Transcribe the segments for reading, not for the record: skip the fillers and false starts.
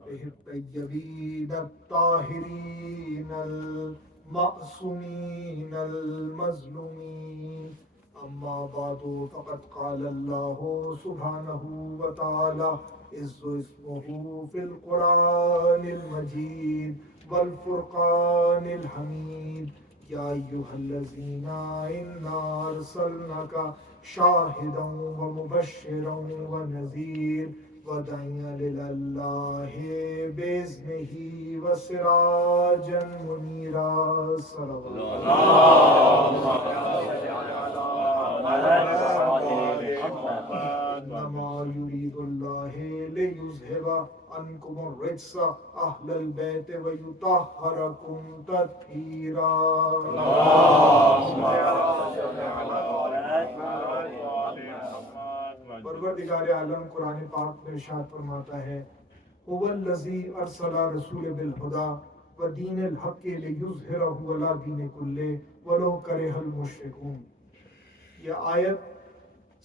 بیته الطیبین الطاہرین المعصومین المظلومین اما بعد فقد قال اللہ سبحانہ وتعالی عز اسمہ فی القرآن المجید والفرقان الحمید یا ایہا الذین انا ارسلناک شاہدا ومبشرا ونذیر وداعیا اللہ بإذنہ وسراجا منیرا صلی انما یرید اللہ لیذھب عنکم الرجس اہل البیت ویطہرکم تطہیرا. پروردگار عالم قرآن پاک میں ارشاد فرماتا ہے هو الذی ارسل رسول بالہدی ودین الحق لیظہرہ علی دین کلہ ولو کرہ المشرکون. یہ آیت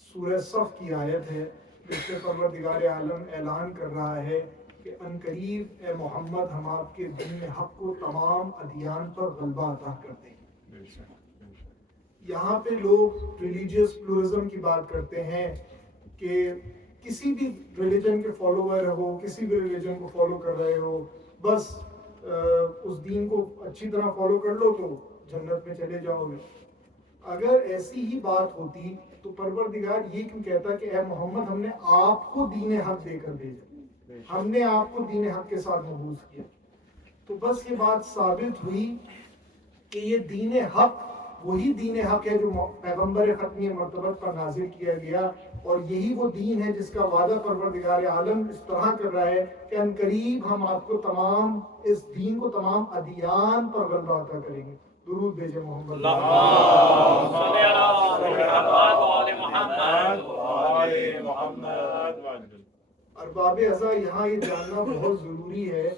سورہ صف کی آیت ہے جس سے پروردگار عالم اعلان کر رہا ہے کہ عنقریب اے محمد ہم آپ کے دین حق کو تمام ادیان پر غلبہ عطا کر دیں گے. یہاں پہ لوگ ریلیجیس پلورزم کی بات کرتے ہیں کہ کسی بھی ریلیجن کے فالوور ہو، کسی بھی ریلیجن کو فالو کر رہے ہو، بس اس دین کو اچھی طرح فالو کر لو تو جنت میں چلے جاؤ گے. اگر ایسی ہی بات ہوتی تو پروردگار یہ کیوں کہتا کہ اے محمد ہم نے آپ کو دین حق دے کر بھیجا، ہم نے آپ کو دین حق کے ساتھ مبعوث کیا. تو بس یہ بات ثابت ہوئی کہ یہ دین حق وہی دین حق ہے جو پیغمبر ختمی مرتبت پر نازل کیا گیا، اور یہی وہ دین ہے جس کا وعدہ پروردگار عالم اس طرح کر رہا ہے کہ عنقریب ہم آپ کو تمام اس دین کو تمام ادیان پر غلبہ عطا کریں گے. درود بھیجے محمد. ارباب ازا یہاں یہ جاننا بہت ضروری ہے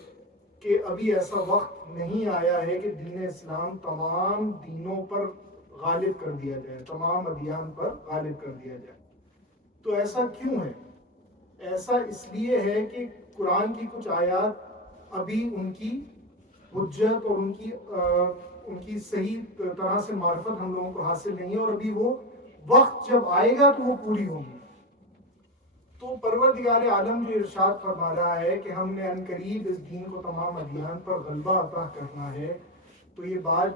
کہ ابھی ایسا وقت نہیں آیا ہے کہ دین اسلام تمام دینوں پر غالب کر دیا جائے، تمام ادیان پر غالب کر دیا جائے. تو ایسا کیوں ہے؟ ایسا اس لیے ہے کہ قرآن کی کچھ آیات ابھی ان کی حجت اور ان کی صحیح طرح سے معرفت ہم لوگوں کو حاصل نہیں ہے، اور ابھی وہ وقت جب آئے گا تو وہ پوری ہوں گی. تو پروردگار عالم جو ارشاد فرما رہا ہے کہ ہم نے عنقریب اس دین کو تمام ادیان پر غلبہ عطا کرنا ہے، تو یہ بات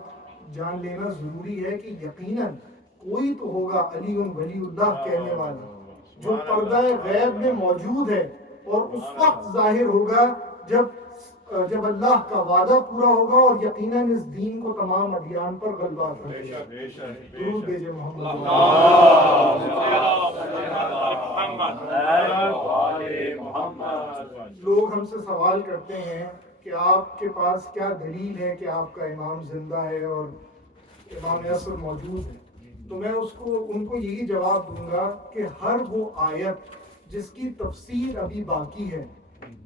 جان لینا ضروری ہے کہ یقیناً کوئی تو ہوگا علی ولی اللہ کہنے والا جو پردہ غیب میں موجود ہے، اور اس وقت ظاہر ہوگا جب اللہ کا وعدہ پورا ہوگا اور یقیناً اس دین کو تمام ادیان پر غلبہ عطا کرے گا. درود بھیجے محمد. لوگ ہم سے سوال کرتے ہیں کہ آپ کے پاس کیا دلیل ہے کہ آپ کا امام زندہ ہے اور امام عصر موجود ہے. تو میں ان کو یہی جواب دوں گا کہ ہر وہ آیت جس کی تفسیر ابھی باقی ہے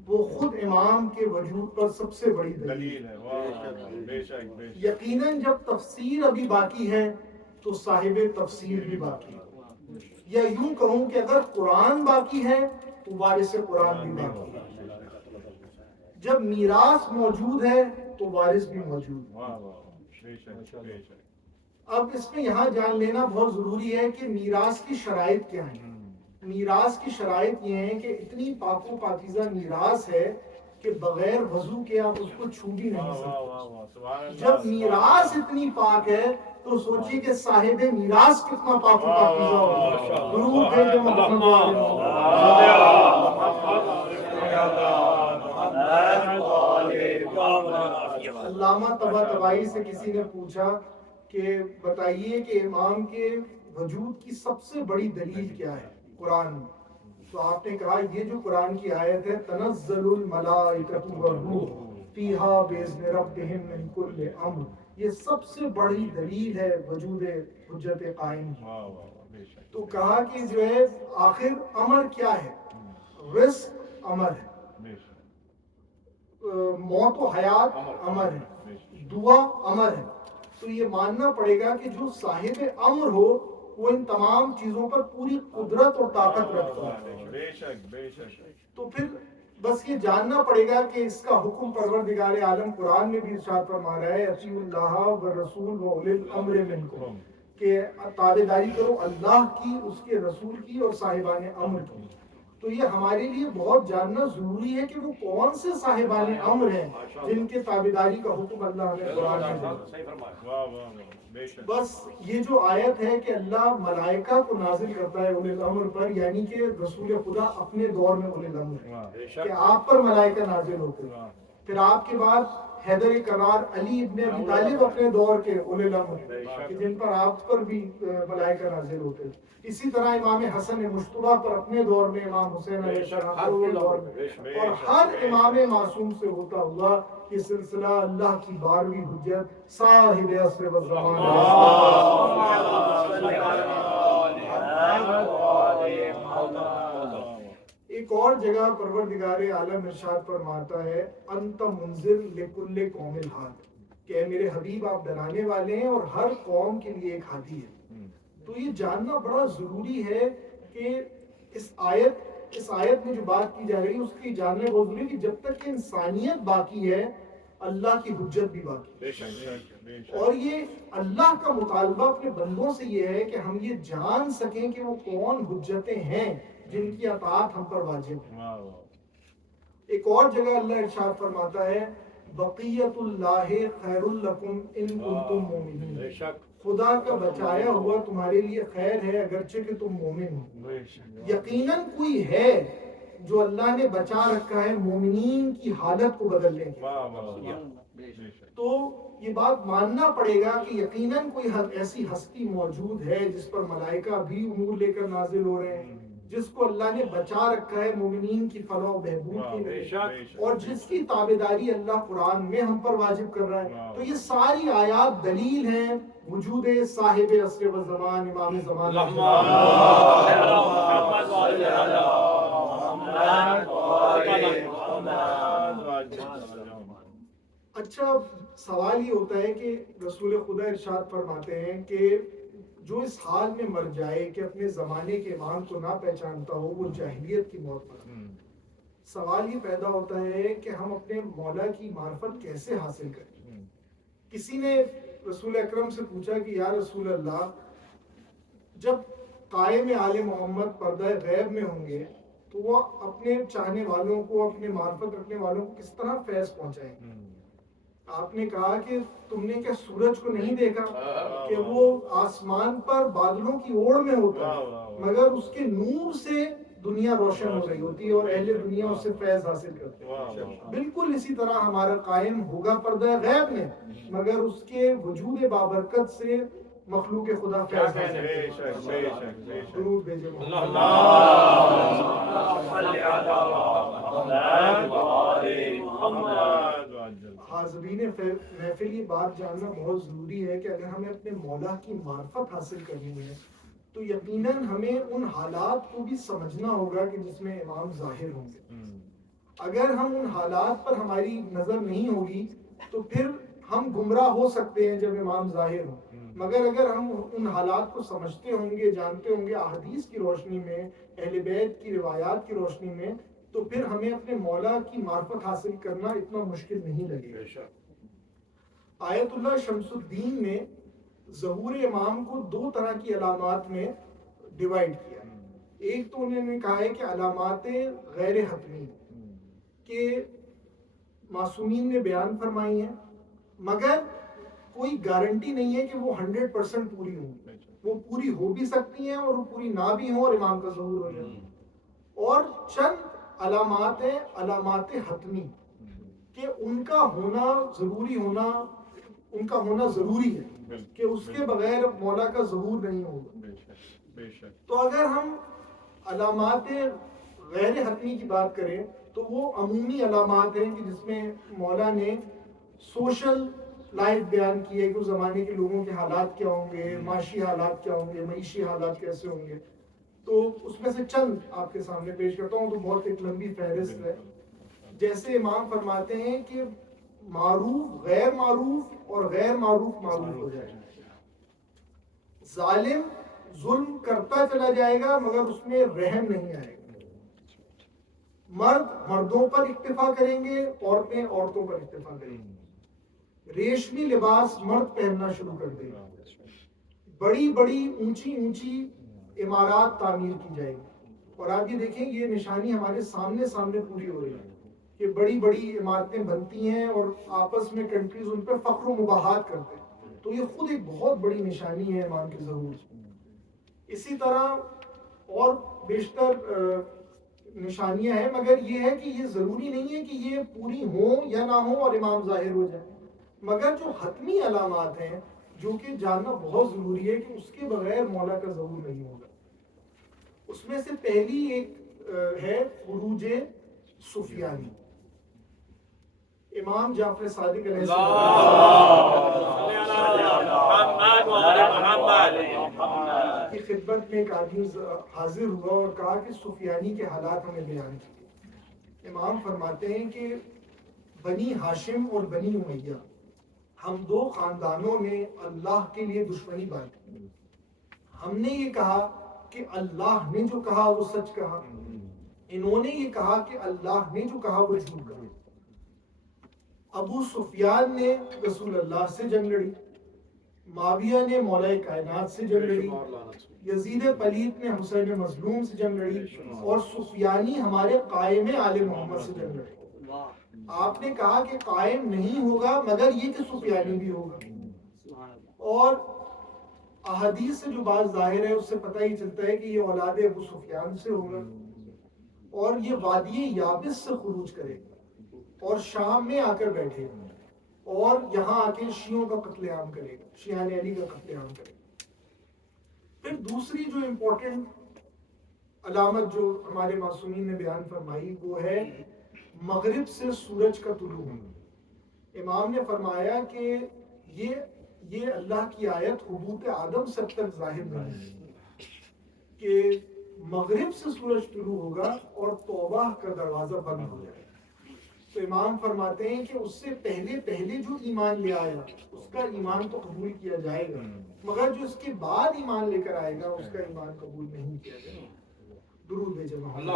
وہ خود امام کے وجود پر سب سے بڑی دلیل ہے. یقیناً جب تفسیر ابھی باقی ہے تو صاحب تفسیر بھی باقی ہے، یا یوں کہوں کہ اگر قرآن باقی ہے تو وارث قرآن بھی باقی ہے. جب میراث موجود ہے تو وارث بھی موجود ہے. اب اس میں یہاں جان لینا بہت ضروری ہے کہ میراث کی شرائط کیا ہیں. میراث کی شرائط یہ ہیں کہ اتنی پاک و پاکیزہ میراث ہے کہ بغیر وضو کے آپ اس کو چھو بھی نہیں سکتے. جب میراث اتنی پاک ہے تو سوچیے کہ صاحب میراث کتنا پاک و پاکیزہ ہوگا. درود بھیجے محمد. علامہ طباطبائی سے کسی نے پوچھا کہ بتائیے کہ امام کے وجود کی سب سے بڑی دلیل کیا ہے قرآن میں. تو آپ نے کہا یہ جو قرآن کی آیت ہے تنزل الملائکۃ والروح فیہا بإذن ربہم من کل امر، یہ سب سے بڑی دلیل ہے وجود حجت قائم کی. تو کہا کہ جو ہے آخر امر کیا ہے؟ رزق امر ہے، موت و حیات امر ہے، دعا امر ہے. تو یہ ماننا پڑے گا کہ جو صاحب امر ہو وہ ان تمام چیزوں پر پوری قدرت اور طاقت رکھتا ہے. تو پھر بس یہ جاننا پڑے گا کہ اس کا حکم پروردگار عالم قرآن میں بھی ارشاد فرما رہا ہے اطیعوا اللہ والرسول واولی الامر منکم، کہ تابعداری کرو اللہ کی، اس کے رسول کی اور صاحبان امر کی۔ تو یہ ہمارے لیے بہت جاننا ضروری ہے کہ وہ کون سے صاحبان امر ہیں جن کے تابعداری کا حکم اللہ نے قرآن میں دیا۔ بس یہ جو آیت ہے کہ اللہ ملائکہ کو نازل کرتا ہے اولی الامر پر، یعنی کہ رسول خدا اپنے دور میں اولی الامر ہے کہ آپ پر ملائکہ نازل ہوتے ہیں، پھر آپ کے بعد حیدر کرار علی ابن ابی طالب اپنے دور کے اولی الامر کہ جن پر آپ پر بھی ملائکہ نازل ہوتے ہیں۔ اسی طرح امام حسن مشتبہ پر اپنے دور میں، امام حسین علیہ السلام اپنے دور میں، اور ہر امام معصوم سے ہوتا ہوا یہ سلسلہ اللہ کی 12ویں حجت صاحب عصر و زمان ایک اور جگہ پروردگار عالم ارشاد فرماتا ہے انت منذر لکل قوم الحاد، کہ اے میرے حبیب آپ ڈرانے والے ہیں اور ہر قوم کے لیے ایک ہادی ہے۔ تو یہ جاننا بڑا ضروری ہے کہ اس آیت میں جو بات کی جا رہی ہے اس کی جاننا بہت ضروری ہے کہ جب تک کہ انسانیت باقی ہے اللہ کی حجت بھی باقی ہے، اور یہ اللہ کا مطالبہ اپنے بندوں سے یہ ہے کہ ہم یہ جان سکیں کہ وہ کون حجتیں ہیں جن کی اطاعت ہم پر واجب ہے۔ ایک اور جگہ اللہ ارشاد فرماتا ہے بقیت اللہ خیر لکم ان کنتم مومنین، خدا کا بچایا ہوا تمہارے لیے خیر ہے اگرچہ کہ تم مومن ہو۔ یقیناً کوئی ہے جو اللہ نے بچا رکھا ہے مومنین کی حالت کو بدلنے کے، تو یہ بات ماننا پڑے گا کہ یقیناً کوئی ایسی ہستی موجود ہے جس پر ملائکہ بھی امور لے کر نازل ہو رہے ہیں، جس کو اللہ نے بچا رکھا ہے مومنین کی فلاح و بہبود کے لیے، اور جس کی تابعداری اللہ قرآن میں ہم پر واجب کر رہا ہے۔ تو یہ ساری آیات دلیل ہیں وجود صاحب عصر و زمان امام زمان۔ اچھا سوال یہ ہوتا ہے کہ رسول خدا ارشاد فرماتے ہیں کہ جو اس حال میں مر جائے کہ اپنے زمانے کے امام کو نہ پہچانتا ہو وہ جاہلیت کی موت پر۔ سوال یہ پیدا ہوتا ہے کہ ہم اپنے مولا کی معرفت کیسے حاصل کریں؟ کسی نے رسول اکرم سے پوچھا کہ یا رسول اللہ جب قائم آل محمد پردہ غیب میں ہوں گے تو وہ اپنے چاہنے والوں کو، اپنے معرفت رکھنے والوں کو کس طرح فیض پہنچائیں گے؟ آپ نے کہا کہ تم نے کیا سورج کو نہیں دیکھا کہ وہ آسمان پر بادلوں کی اوڑ میں ہوتا ہے مگر اس کے نور سے دنیا روشن ہو رہی ہوتی ہے اور اہل دنیا اس سے فیض حاصل کرتے ہیں۔ بالکل اسی طرح ہمارا قائم ہوگا پردہ غیب میں مگر اس کے وجود بابرکت سے مخلوق خدا فیض حاصل کرتے ہیں۔ درود بھیجے حاضرین محفل، یہ بات جاننا بہت ضروری ہے کہ اگر ہمیں اپنے مولا کی معرفت حاصل کرنی ہے تو یقیناً ہمیں ان حالات کو بھی سمجھنا ہوگا کہ جس میں امام ظاہر ہوں گے۔ اگر ہم ان حالات پر ہماری نظر نہیں ہوگی تو پھر ہم گمراہ ہو سکتے ہیں جب امام ظاہر ہوں، مگر اگر ہم ان حالات کو سمجھتے ہوں گے، جانتے ہوں گے احادیث کی روشنی میں، اہل بیت کی روایات کی روشنی میں، تو پھر ہمیں اپنے مولا کی معرفت حاصل کرنا اتنا مشکل نہیں لگے گا۔ آیت اللہ شمس الدین نے ظہور امام کو دو طرح کی علامات میں ڈیوائیڈ کیا۔ ایک تو انہوں نے کہا ہے کہ علامات غیر حتمی کہ معصومین نے بیان فرمائی ہیں مگر کوئی گارنٹی نہیں ہے کہ وہ 100% پوری ہوں، وہ پوری ہو بھی سکتی ہیں اور وہ پوری نہ بھی ہوں اور امام کا ظہور ہو جائے۔ اور چند علامات ہیں علامات حتمی کہ ان کا ہونا ضروری ہے کہ اس کے بغیر مولا کا ظہور نہیں ہوگا۔ تو اگر ہم علامات غیر حتمی کی بات کریں تو وہ عمومی علامات ہیں کہ جس میں مولا نے سوشل لائف بیان کی ہے کہ اس زمانے کے لوگوں کے حالات کیا ہوں گے، معاشی حالات کیا ہوں گے، معیشی حالات کیسے ہوں گے۔ تو اس میں سے چند آپ کے سامنے پیش کرتا ہوں، تو بہت ایک لمبی فہرست ہے۔ جیسے امام فرماتے ہیں کہ معروف غیر معروف اور غیر معروف معروف ہو جائے گا، ظالم ظلم کرتا چلا جائے گا مگر اس میں رحم نہیں آئے گا، مرد مردوں پر اکتفا کریں گے، عورتیں عورتوں پر اکتفا کریں گی، ریشمی لباس مرد پہننا شروع کر دیں گے، بڑی بڑی اونچی اونچی عمارات تعمیر کی جائے گی۔ اور آپ یہ دیکھیں یہ نشانی ہمارے سامنے پوری ہو رہی ہے کہ بڑی بڑی عمارتیں بنتی ہیں اور آپس میں کنٹریز ان پہ فخر و مباحات کرتے ہیں، تو یہ خود ایک بہت بڑی نشانی ہے ایمان کے ظہور۔ اسی طرح اور بیشتر نشانیاں ہیں، مگر یہ ہے کہ یہ ضروری نہیں ہے کہ یہ پوری ہوں یا نہ ہوں اور امام ظاہر ہو جائے، مگر جو حتمی علامات ہیں جو کہ جاننا بہت ضروری ہے کہ اس کے بغیر مولا کا ظہور نہیں ہوگا۔ اس میں سے پہلی ایک ہے خروج سفیانی۔ امام جعفر صادق علیہ السلام کی خدمت میں ایک آدمی حاضر ہوا اور کہا کہ سفیانی کے حالات ہمیں بیان کیے۔ امام فرماتے ہیں کہ بنی ہاشم اور بنی امیہ ہم دو خاندانوں نے اللہ کے لیے دشمنی باندھی۔ ہم نے یہ کہا کہ اللہ نے جو کہا وہ سچ کہا، انہوں نے یہ کہا کہ اللہ نے جو کہا وہ جھوٹ کہا۔ ابو سفیان نے رسول اللہ سے جنگ لڑی، معاویہ نے مولا کائنات سے جنگ لڑی، یزید پلیت نے حسین مظلوم سے جنگ لڑی، اور سفیانی ہمارے قائم آل محمد سے جنگ لڑی۔ آپ نے کہا کہ قائم نہیں ہوگا مگر یہ کہ سفیانی بھی ہوگا، اور احادیث سے جو بات ظاہر ہے اس سے پتہ ہی چلتا ہے کہ یہ اولاد ابو سفیان سے ہوگا، اور یہ وادی یابس سے خروج کرے گا اور شام میں آ کر بیٹھے گا اور یہاں آ کے شیعوں کا قتل عام کرے گا، شیعان علی کا قتل عام کرے گا۔ پھر دوسری جو امپورٹنٹ علامت جو ہمارے معصومین نے بیان فرمائی وہ ہے مغرب سے سورج کا طلوع ہونا۔ امام نے فرمایا کہ یہ اللہ کی آیت حبوط آدم سے اب تک ظاہر نہیں ہے کہ مغرب سے سورج طلوع ہوگا اور توبہ کا دروازہ بند ہو جائے گا۔ تو امام فرماتے ہیں کہ اس سے پہلے جو ایمان لے آیا اس کا ایمان تو قبول کیا جائے گا، مگر جو اس کے بعد ایمان لے کر آئے گا اس کا ایمان قبول نہیں کیا جائے گا۔ درود بھیجے محمد۔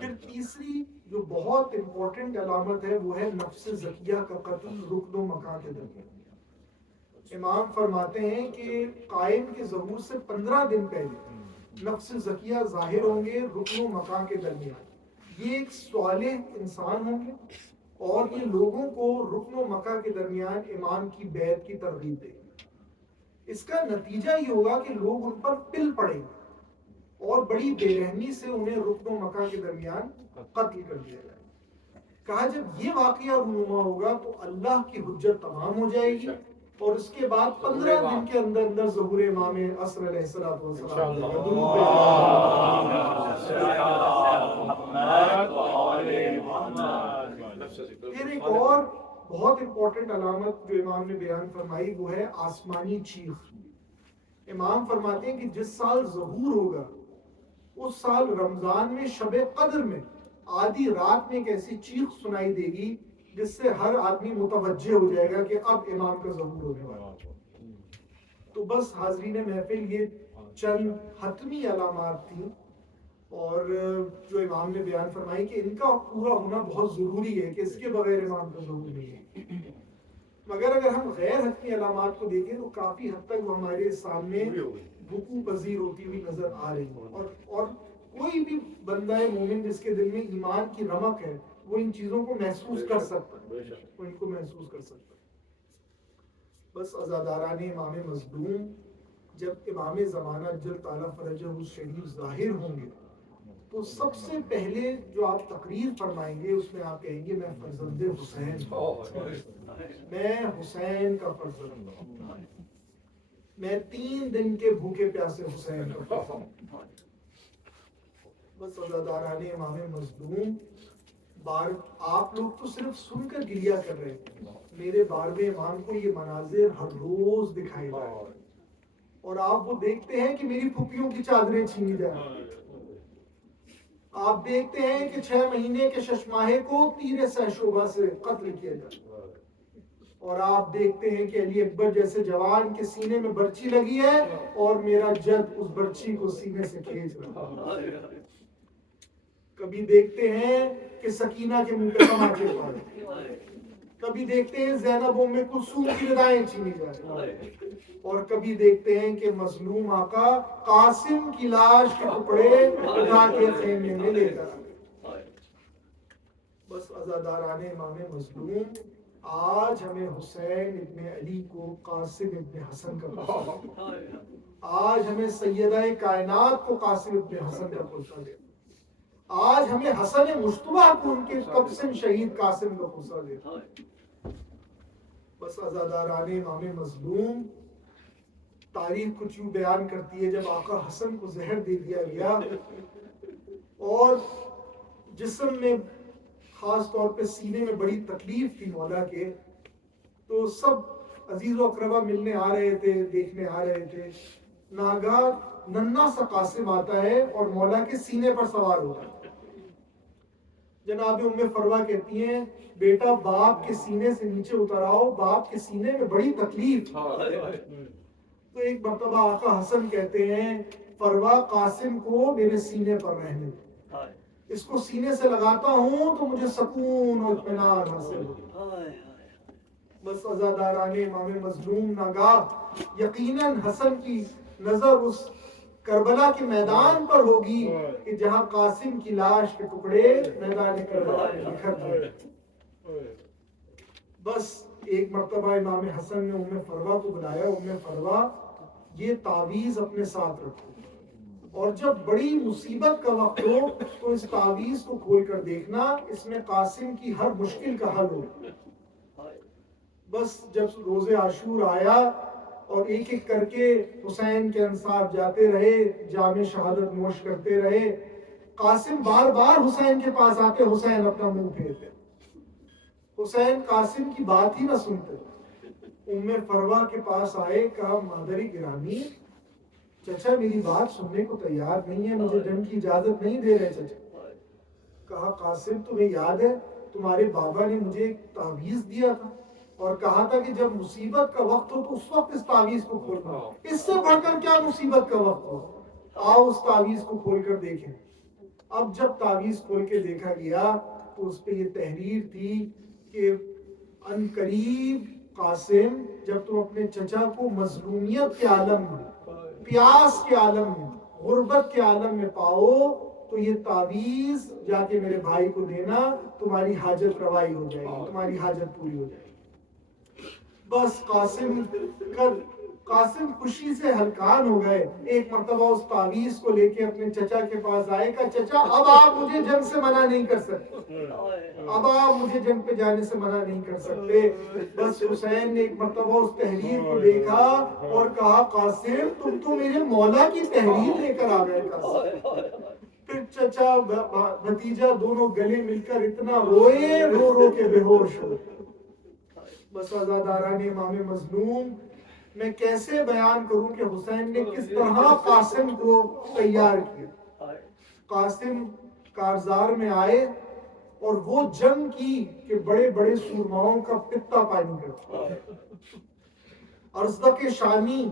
پھر تیسری جو بہت امپورٹنٹ علامت ہے وہ ہے نفس زکیہ کا قتل رکن و مکان کے درمیان۔ امام فرماتے ہیں کہ قائم کے ظہور سے 15 دن پہلے نفس زکیہ ظاہر ہوں گے رکن و مکان کے درمیان۔ یہ ایک صالح انسان ہوں گے اور یہ لوگوں کو رکن و مکان کے درمیان امام کی بیعت کی ترغیب دیں گے۔ اس کا نتیجہ یہ ہوگا کہ لوگ ان پر پل پڑیں گے اور بڑی بے رحمی سے انہیں رکن و مکان کے درمیان قتل کر دیا جائے گا۔ کہا جب یہ واقعہ رونما ہوگا تو اللہ کی حجت تمام ہو جائے گی اور اس کے بعد 15 دن کے اندر ظہور امام عصر علیہ الصلوۃ والسلام۔ پھر ایک اور بہت امپورٹنٹ علامت جو امام نے بیان فرمائی وہ ہے آسمانی چیخ۔ امام فرماتے ہیں کہ جس سال ظہور ہوگا اس سال رمضان میں شب قدر میں آدھی رات میں ایک ایسی چیخ سنائی دے گی جس سے ہر آدمی متوجہ ہو جائے گا کہ اب امام کا ظہور ہونے والا۔ تو بس حاضرین محفل یہ چند حتمی علامات تھیں اور جو امام نے بیان فرمائی کہ ان کا پورا ہونا بہت ضروری ہے کہ اس کے بغیر امام کا ظہور نہیں ہے۔ مگر اگر ہم غیر حتمی علامات کو دیکھیں تو کافی حد تک وہ ہمارے سامنے وقوع پذیر ہوتی ہوئی نظر آ رہی ہیں، اور کوئی بھی بندہ مومن جس کے دل میں ایمان کی رمق ہے وہ ان چیزوں کو محسوس کر سکتا ہے، وہ ان کو محسوس کر سکتا ہے۔ بس عزاداران امام مظلوم جب امام زمانہ جل تعالیٰ فرجہ الشریف ظاہر ہوں گے تو سب سے پہلے جو آپ تقریر فرمائیں گے اس میں آپ کہیں گے میں فرزند حسین ہوں، میں حسین کا فرزند ہوں، میں 3 دن کے بھوکے پیاسے حسین کا فرزند ہوں۔ بس عزاداران امام مظلوم آپ لوگ تو صرف سن کر گریہ کر رہے تھے، میرے 12ویں امام کو یہ مناظر ہر روز دکھائی جائے اور آپ وہ دیکھتے ہیں کہ میری پھپھیوں کی چادریں چھینی جائیں، آپ دیکھتے ہیں کہ 6 مہینے کے ششماہے کو تیر سہ شعبہ سے قتل کیا جائے، اور آپ دیکھتے ہیں کہ علی اکبر جیسے جوان کے سینے میں برچی لگی ہے اور میرا جد اس برچی کو سینے سے کھینچ رہا ہے۔ کبھی دیکھتے ہیں کہ سکینہ کے منہ پہ تماچے پڑ رہے ہیں، کبھی دیکھتے ہیں زینب ام کلثوم کی ردائیں چھینی جا رہی ہیں، اور کبھی دیکھتے ہیں کہ مظلوم آقا قاسم کی لاش کے ٹکڑے اٹھا کے خیمے میں لے کر آئے۔ بس عزاداران امام مظلوم، آج ہمیں حسین ابن علی کو قاسم ابن حسن کا پوچھا، آج ہمیں سیدہ کائنات کو قاسم ابن حسن کا پوچھا دے، آج ہمیں حسن مجتبیٰ کو ان کے قبسم شہید قاسم کا پوچھا دے۔ بس عزاداران امام مظلوم، تاریخ کچھ یوں بیان کرتی ہے، جب آقا حسن کو زہر دے دیا گیا اور جسم میں خاص طور پہ سینے میں بڑی تکلیف تھی مولا کے، تو سب عزیز و اقربا ملنے آ رہے تھے، دیکھنے آ رہے تھے۔ ناگہاں ننھا سا قاسم آتا ہے اور مولا کے سینے پر سوار ہوتا ہے۔ جناب ام فروا کہتی ہیں بیٹا باپ کے سینے سے نیچے اتر آؤ، باپ کے سینے میں بڑی تکلیف۔ تو ایک مرتبہ آقا حسن کہتے ہیں فروا قاسم کو میرے سینے پر رہنے دو، اس کو سینے سے لگاتا ہوں تو مجھے سکون اور اطمینان حاصل ہو۔ بس عزاداران امام مظلوم، ناگاہ یقیناً حسن کی نظر اس کربلا کے میدان پر ہوگی کہ جہاں قاسم کی لاش کے ٹکڑے میدان کربلا بکھر گئے۔ بس ایک مرتبہ امام حسن نے ام فروا کو بلایا، ام فروا یہ تعویذ اپنے ساتھ رکھو، اور جب بڑی مصیبت کا وقت ہو تو اس تعویذ کو کھول کر دیکھنا، اس میں قاسم کی ہر مشکل کا حل ہو۔ بس جب روز عاشور آیا اور ایک ایک کر کے حسین کے انصاف جاتے رہے، جام شہادت نوش کرتے رہے، قاسم بار بار حسین کے پاس آتے، حسین اپنا منہ پھیرتے، حسین قاسم کی بات ہی نہ سنتے۔ ام فروا کے پاس آئے، کہا مادری گرامی، چچا میری بات سننے کو تیار نہیں ہے، مجھے جنگ کی اجازت نہیں دے رہے چچا۔ کہا قاسم تمہیں یاد ہے تمہارے بابا نے مجھے ایک تعویذ دیا تھا اور کہا تھا کہ جب مصیبت کا وقت ہو تو اس وقت اس تعویذ کو کھولنا، اس سے بڑھ کر کیا مصیبت کا وقت ہو، آؤ اس تعویذ کو کھول کر دیکھیں۔ اب جب تعویذ کھول کے دیکھا گیا تو اس پہ یہ تحریر تھی کہ ان قریب قاسم جب تم اپنے چچا کو مظلومیت کے عالم میں، پیاس کے عالم میں، غربت کے عالم میں پاؤ تو یہ تعویذ جا کے میرے بھائی کو دینا، تمہاری حاجت روائی ہو جائے گی، تمہاری حاجت پوری ہو جائے گی۔ بس قاسم خوشی سے ہلکان ہو گئے۔ ایک مرتبہ اس تعویذ کو لے کے اپنے چچا کے پاس آئے، کہا چچا اب آپ مجھے جنگ سے منع نہیں کر سکتے، اب آپ مجھے جنگ پہ جانے سے منع نہیں کر سکتے۔ بس حسین نے ایک مرتبہ اس تحریر کو دیکھا اور کہا قاسم تم تو میرے مولا کی تحریر لے کر آ گئے قاسم۔ پھر چچا بھتیجا دونوں گلے مل کر اتنا روئے، رو رو کے بے ہوش ہو۔ بس عزاداران امام مظلوم، میں کیسے بیان کروں کہ حسین نے کس طرح قاسم کو تیار کیا۔ قاسم کارزار میں آئے اور وہ جنگ کی کہ بڑے بڑے سورماؤں کا پتا پانی کرتا۔ ارزدق شامی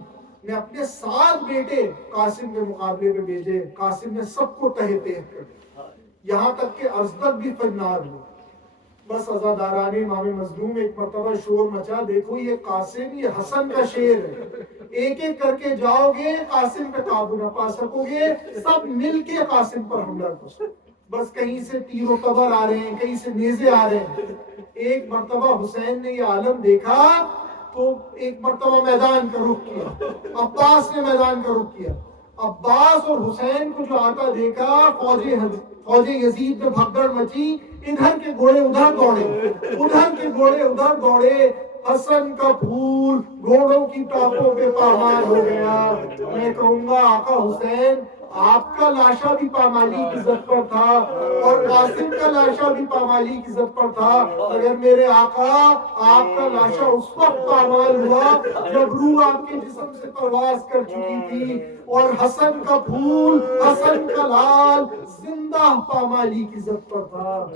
نے اپنے 7 بیٹے قاسم کے مقابلے میں بھیجے، قاسم نے سب کو تہہ تہہ کر دیا، یہاں تک کہ ارزدق بھی فنار ہوئے۔ بس عزاداران امام مظلوم، ایک مرتبہ شور مچا، دیکھو یہ قاسم، یہ حسن کا شیر ہے، ایک ایک کر کے جاؤ گے قاسم پہ قابو نہ پا سکو گے، سب مل کے قاسم پر حملہ کرو۔ بس کہیں سے تیر و تبر آ رہے ہیں، کہیں سے نیزے آ رہے ہیں۔ ایک مرتبہ حسین نے یہ عالم دیکھا تو ایک مرتبہ میدان کا رخ کیا، عباس نے میدان کا رخ کیا۔ عباس اور حسین کو جو آتا دیکھا، فوج یزید میں بھگدڑ مچی، ادھر کے گھوڑے ادھر دوڑے، ادھر کے گھوڑے ادھر دوڑے، حسن کا پھول گھوڑوں کی ٹاپوں پہ پامال ہو گیا۔ میں کہوں گا آقا حسین آپ کا لاشا بھی پامالی کی عزت پر تھا اور قاسم کا لاشا بھی پامالی کی عزت پر تھا، اگر میرے آقا آپ کا لاشا اس وقت پامال ہوا جب روح آپ کے جسم سے پرواز کر چکی تھی اور حسن کا پھول، حسن کا لال زندہ پامالی کی عزت پر تھا۔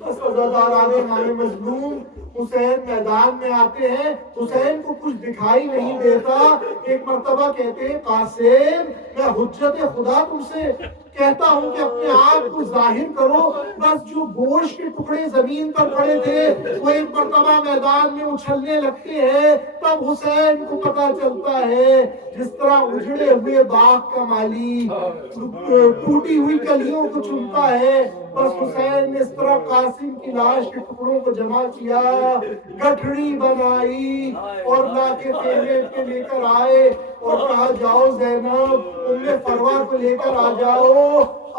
بس عزاداران امام مظلوم حسین میدان میں آتے ہیں، حسین کو کچھ دکھائی نہیں دیتا. ایک مرتبہ کہتے ہیں قاسم میں حجت خدا تم سے کہتا ہوں کہ اپنے آپ کو ظاہر کرو. بس جو گوشت کے ٹکڑے زمین پر پڑے تھے وہ ایک مرتبہ میدان میں اچھلنے لگتے ہیں. تب حسین کو پتا چلتا ہے جس طرح اجڑے ہوئے باغ کا مالی ٹوٹی ہوئی کلیوں کو چنتا ہے، بس حسین نے اس طرح قاسم کی لاش کے ٹکڑوں کو جمع کیا، گٹھڑی بنائی اور لا کے خیمے پہ لے کر آئے اور کہا جاؤ زینب ام فروہ کو لے کر آ جاؤ.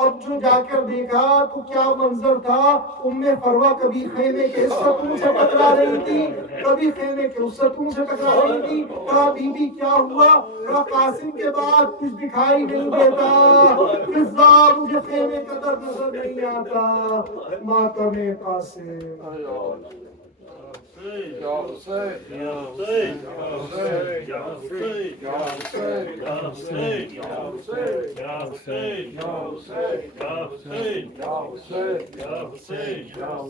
اب جو جا کر دیکھا تو کیا منظر تھا، ام فروہ کبھی خیمے کے اس ستون سے ٹکرا رہی تھی، کبھی خیمے کے اس ستون سے ٹکرا رہی تھی. کہا بی بی کیا ہوا؟ کہا قاسم کے بعد کچھ دکھائی نہیں دیتا، فضا مجھے خیمے کا در نظر نہیں آتا. ماتم قاسم. یا حسین یا حسین یا حسین یا حسین یا حسین یا حسین یا حسین یا حسین یا حسین یا حسین یا حسین یا حسین یا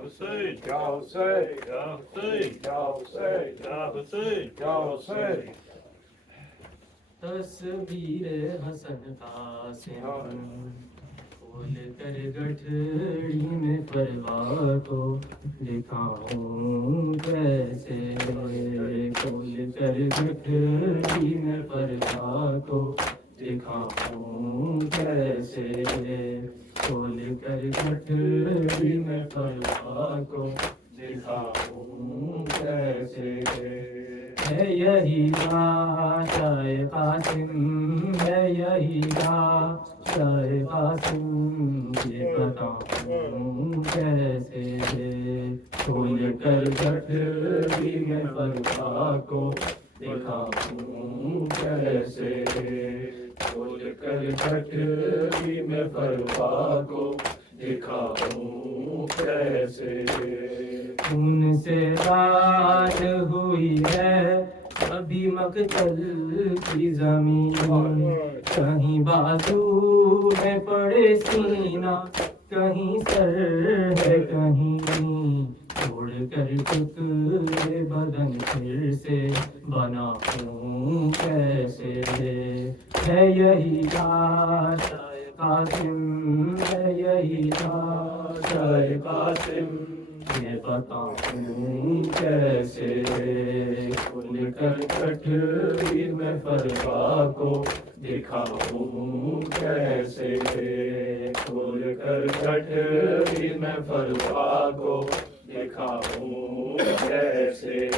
حسین یا حسین یا حسین یا حسین یا حسین یا حسین یا حسین. تصویر حسن قاسم کھول کر گٹھڑی میں پرواہ کو دکھاؤں کیسے، کھول کر گٹھڑی میں پرواہ کو دکھاؤں کیسے، کھول کر گٹھڑی میں پرواہ کو دکھاؤں کیسے. ہے یہی شاہ قاسم، ہے یہی شاہ قاسم، یہ بتاؤں کیسے، کھول کر گٹھڑی میں پرواہ کو دکھاؤں کیسے، کھول کر گٹھڑی میں پرواہ کو دکھاؤں کیسے. خون سے راج ہوئی ہے ابھی مقتل کی زمین، کہیں بازو میں پڑے سینہ، کہیں سر ہے کہیں چھوڑ کر ٹکڑے بدن پھر سے بناؤں کیسے. ہے یہی لاش قاسم، ہے یہی لاش قاسم، یہ بتاؤں کیسے، کھول کر گٹھڑی میں پرواہ کو دکھاؤں کیسے، کھول کر گٹھڑی میں پرواہ کو دکھاؤں کیسے.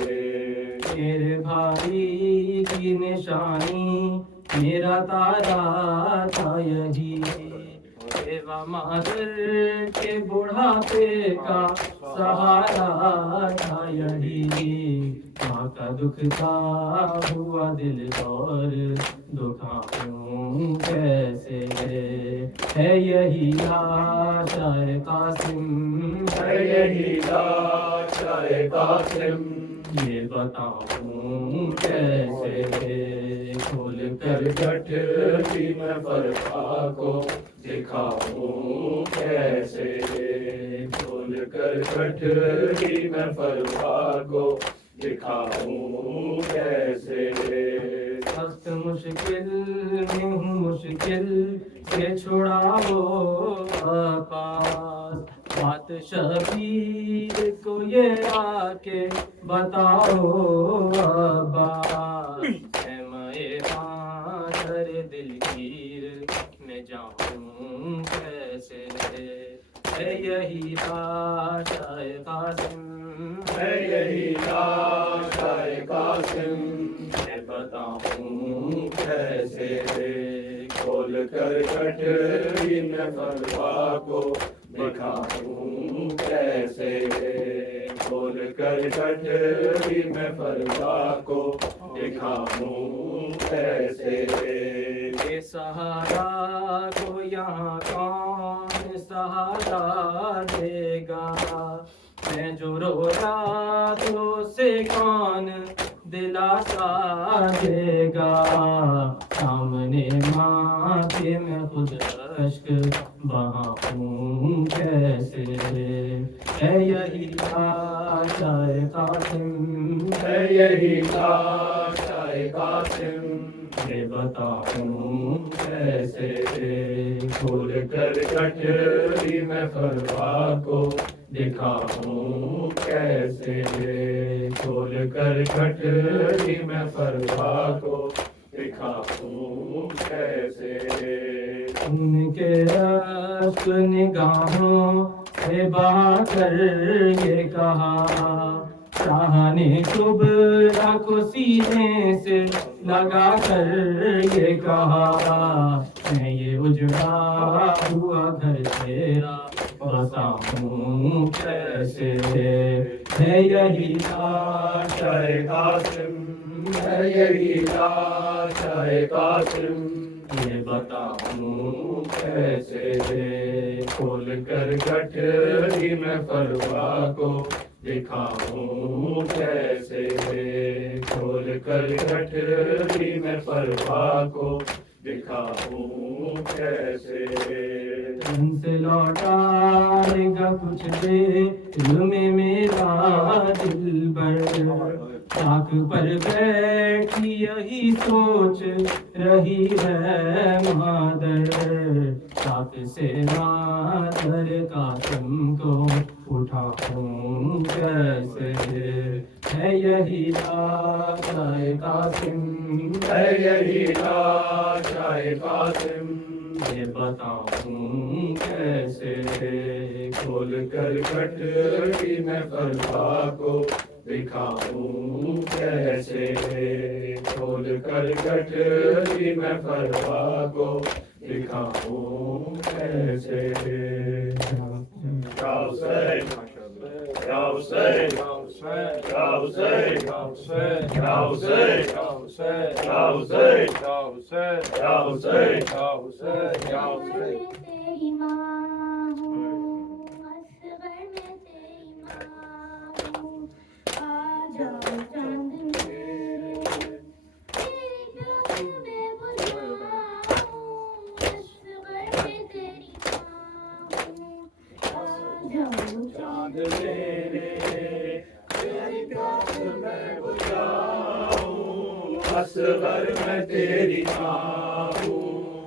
میرے بھائی کی نشانی میرا تارا تھا یہی، بیوہ مادر کے بڑھاپے کا سہارا تھا یہی. ماں کا دکھ تھا ہوا دل اور دکھاؤں کیسے. ہے یہی لاش قاسم، ہے یہی لاش قاسم، یہ بتاؤں کیسے، کھول کر گٹھڑی میں پرواہ کو دکھاؤں کیسے، کھول کر گٹھڑی میں پرواہ کو دکھاؤں کیسے. سخت مشکل میں ہوں، مشکل سے چھڑاؤ عباس، بات شبیر کو یہ آ کے بتاؤ عباس. میں مادر دلگیر میں جاؤں کیسے. ہے یہی لاش قاسم، ہے یہی لاش قاسم، یہ بتاؤں کیسے، کھول کر گٹھڑی میں پرواہ کو دکھاؤں کیسے، کھول کر گٹھڑی میں پرواہ کو دکھاؤں کیسے. یہ سہارا کو یہاں کون سہارا دے گا، میں جو رویا تو سے کون دلاسا دے گا. سامنے ماتھے میں خود اشک بہاؤں کیسے ہے یہی لاشائے قاسم ہے یہی لاشائے قاسم میں بتاؤں کیسے کھول کر گٹری میں فروا کو دکھاؤں کیسے کھول کر گٹری میں فروا کو دکھاؤں کیسے ان کے اشک نگاہوں سے بہا کر یہ کہا شاہ نے کبرا کو سینے سے لگا کر یہ کہا میں یہ اجڑا ہوا گھر تیرا بساؤں کیسے ہے یہی لاشائے قاسم ہے یہی لاشائے قاسم یہ بتاؤں کیسے کھول کر گٹری میں فروا کو دکھاؤں کیسے کھول کر گٹری میں فروا کو دکھاؤں کیسے ان سے لوٹائے گا کچھ دیر میں میرا دل بر خاک پر بیٹھی یہی سوچ رہی ہے مادر خاک سے مادر قاسم کو اٹھاؤں کیسے ہے یہی لاشائے قاسم ہے یہی لاشائے قاسم یہ بتاؤں کیسے کھول کر گٹری میں فروا کو دکھاؤں کیسے کھول کر گٹری میں فروا کو دکھاؤں کیسے یا حسین یا حسین یا حسین یا حسین یا حسین یا حسین یا حسین تیری ماں ہوں اصغر میں تیری ماں ہوں آ جاؤ چاند میرے تیری پیاس میں بجھاؤں اصغر میں تیری ماں ہوں آ جاؤ چاند میرے تیری پیاس میں بجھاؤں اصغر میں تیری ماں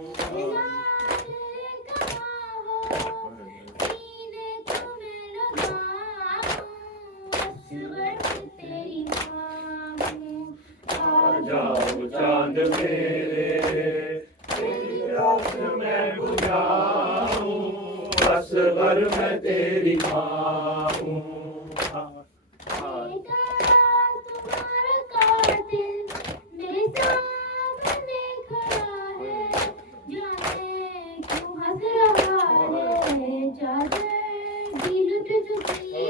ہوں جاؤ چاند میرے تیری پیاس میں بجھاؤں اصغر میں تیری ماں ہوں تمہارا قاتل میرے سامنے کھڑا ہے جانے کیوں ہنس رہا ہے چادر بھی لٹ چکی ہے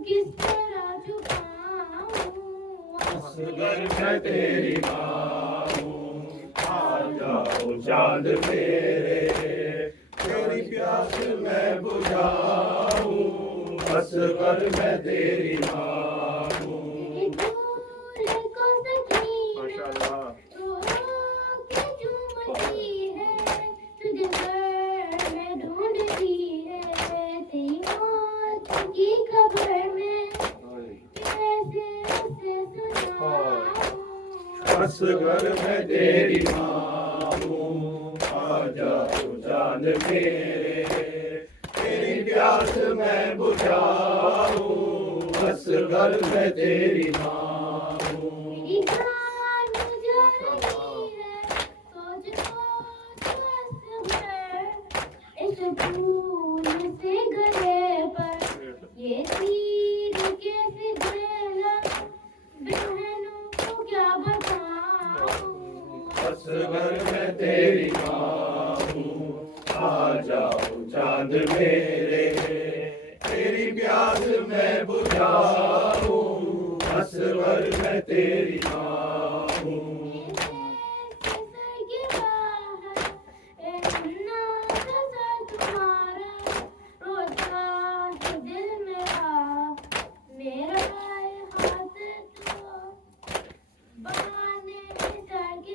کس طرح چھپاؤں اصغر میں تیری ماں ہوں آ جاؤ چاند میرے تیری پیاس میں بجھاؤں اصغر میں تیری ماں ہوں اصغر میں تیری ماں ہوں آ جاؤ چاند میرے تیری پیاس میں بجھاؤں اصغر میں تیری ماں ہوں یہ تیر کیسے گرا بہنوں کو کیا بتاؤں اصغر میں تیری ماں ہوں آ جاؤ چاند میرے تیری پیاس میں بجھاؤں اصغر میں تیری ماں ہوں بہانے میں سر کے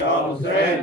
Ya Hussein,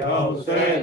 Ya Hussein,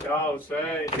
Ya Hussein,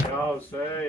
Ya Hussein,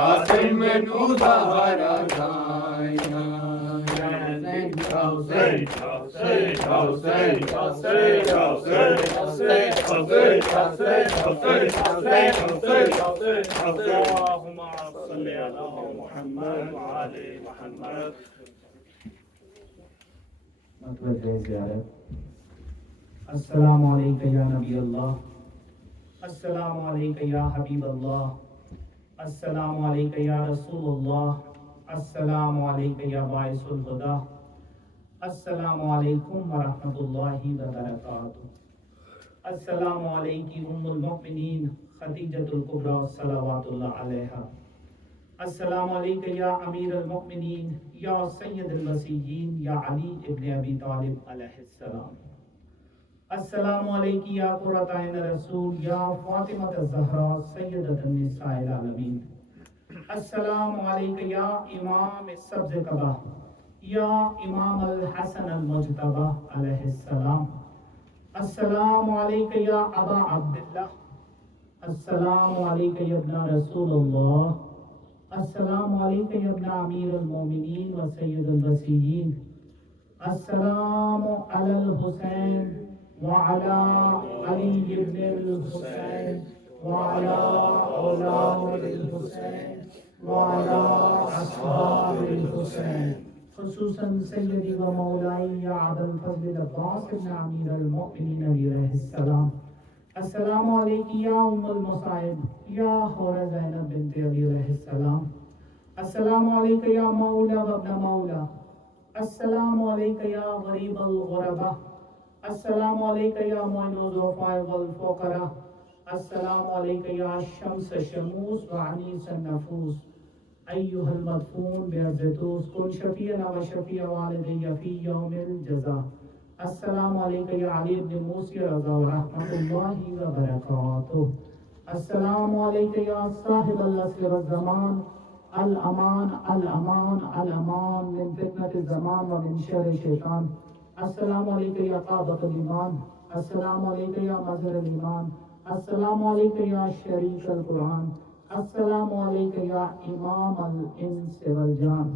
Qasim نو زہرا جایا حسین حسین حسین حسین حسین حسین حسین حسین اللهم صل على محمد وعلى محمد. مطلب ہے زیارت. السلام علیکم یا نبی اللہ، السلام علیکم یا حبیب اللہ، السلام علیکم یا رسول اللہ، السلام علیکم یا باعث الہدی، السلام علیکم ورحمۃ اللہ وبرکاتہ. السلام علیکم ام المؤمنین خدیجۃ الکبریٰ صلوات اللہ علیہا. السلام علیکم یا امیر المؤمنین یا سید الوصیین یا علی ابن ابی طالب علیہ السلام. السلام علیکم یا قرۃ عین رسول یا فاطمۃ الزہراء سیدۃ النساء العالمین. السلام علیکم یا امام السبز قبا یا امام الحسن المجتبی علیہ السلام. السلام علیکم یا ابا عبداللہ. السلام علیکم یا ابن رسول اللہ. السلام علیکم یا ابن امیر المومنین و سید الوصیین. السلام علی الحسین وعلی علی ابن الحسین وعلی اولاد الحسین وعلی اصحاب الحسین، خصوصاً سیدی و مولائی یا ابا الفضل العباس ابن امیر المؤمنین علیہ السلام. السلام علیکم یا ام المصائب یا حور زینب بنت علی علیہ السلام. السلام علیکم یا مولا و ابن مولا. السلام علیکم یا غریب الغرباء. السلام علیکم یا معین الضعفاء والفقراء. السلام علیکم یا شمس شموس و عنیس النفوس. ایها المدفون بعزتوس کن شفیعنا و شفیع والدی فی یوم الجزاء. السلام علیکم یا علی ابن موسی رضا رحمۃ اللہ وبرکاتہ. السلام علیکم یا صاحب العصر والزمان. الامان الامان الامان من فتنة الزمان و من شر شیطان. السلام علیکم یا قابۃ الایمان. السلام علیکم یا مظہر الایمان. السلام علیکم یا شریک القرآن. السلام علیکم یا امام الانس والجان.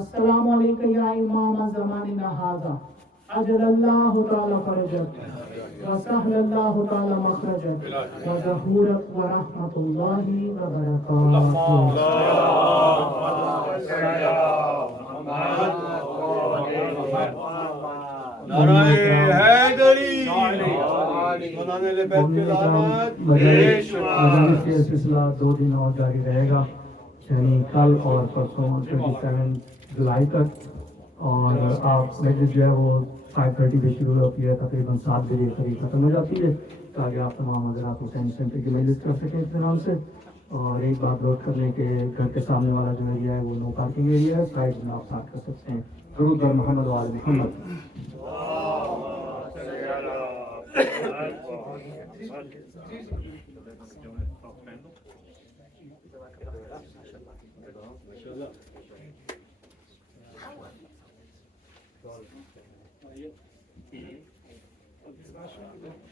السلام علیکم یا امام زماننا ھذا. اجل اللہ تعالی فرجک وسهل اللہ تعالی مخرجک وظہورک ورحمۃ اللہ وبرکاتہ. نعرہ حیدری، مولانا لبیک کی دعوت پیش مجلس یہ سلسلہ 2 دن اور جاری رہے گا، یعنی کل اور پرسوں 27 جولائی تک. اور آپ مجلس جو ہے وہ 5:30 پہ شروع ہوتی ہے، تقریباً 7 بجے قریب ختم ہو جاتی ہے تاکہ آپ تمام حضرات حسین سینٹر کی مجلس کر سکیں اطمینان سے. اور ایک بات نوٹ کر لیں کہ گھر کے سامنے والا جو ایریا ہے وہ نو پارکنگ ایریا ہے، سائڈ میں آپ پارک کر سکتے ہیں. درود بر محمد و آل محمد. Thank you.